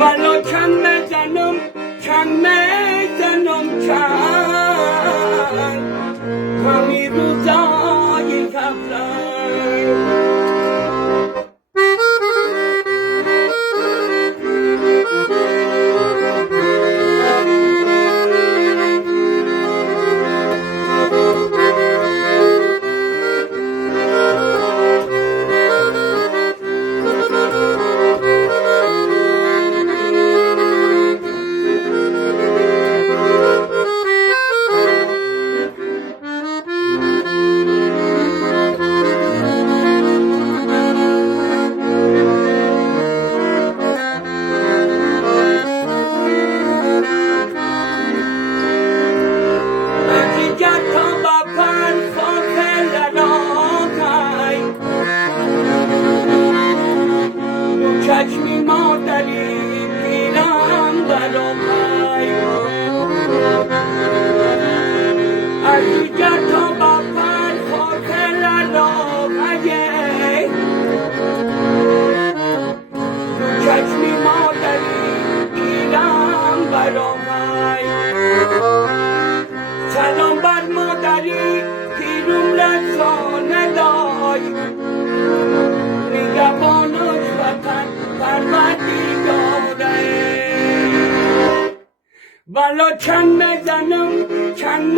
ولو چند میزنم چند همی روزای قبلم چشمی مادری پیرم برامای از دیگر تا با پر خاطر لامایه چشمی مادری پیرم برامای سلام بر مادری پیروم رسانه دای نگهبانش وطن پروردگاره والا چند میزنم چند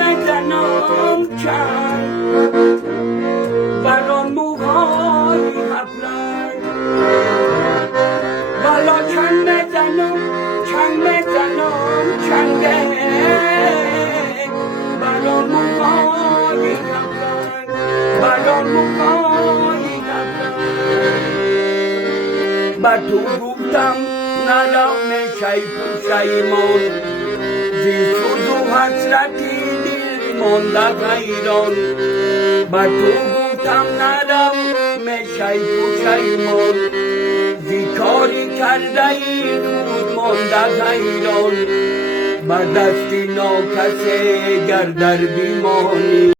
بران موهای ابلک والا چند میزنم بران موهای ابلک بران موهای بر تو گفتم نرم شیپوشیمان زی سوز و حسرتی دل مانده حیران بر تو گفتم نرم شیپوشیمان زی کاری کرده ای خود مانده حیران بر دستی ناکسه گر در بیمانی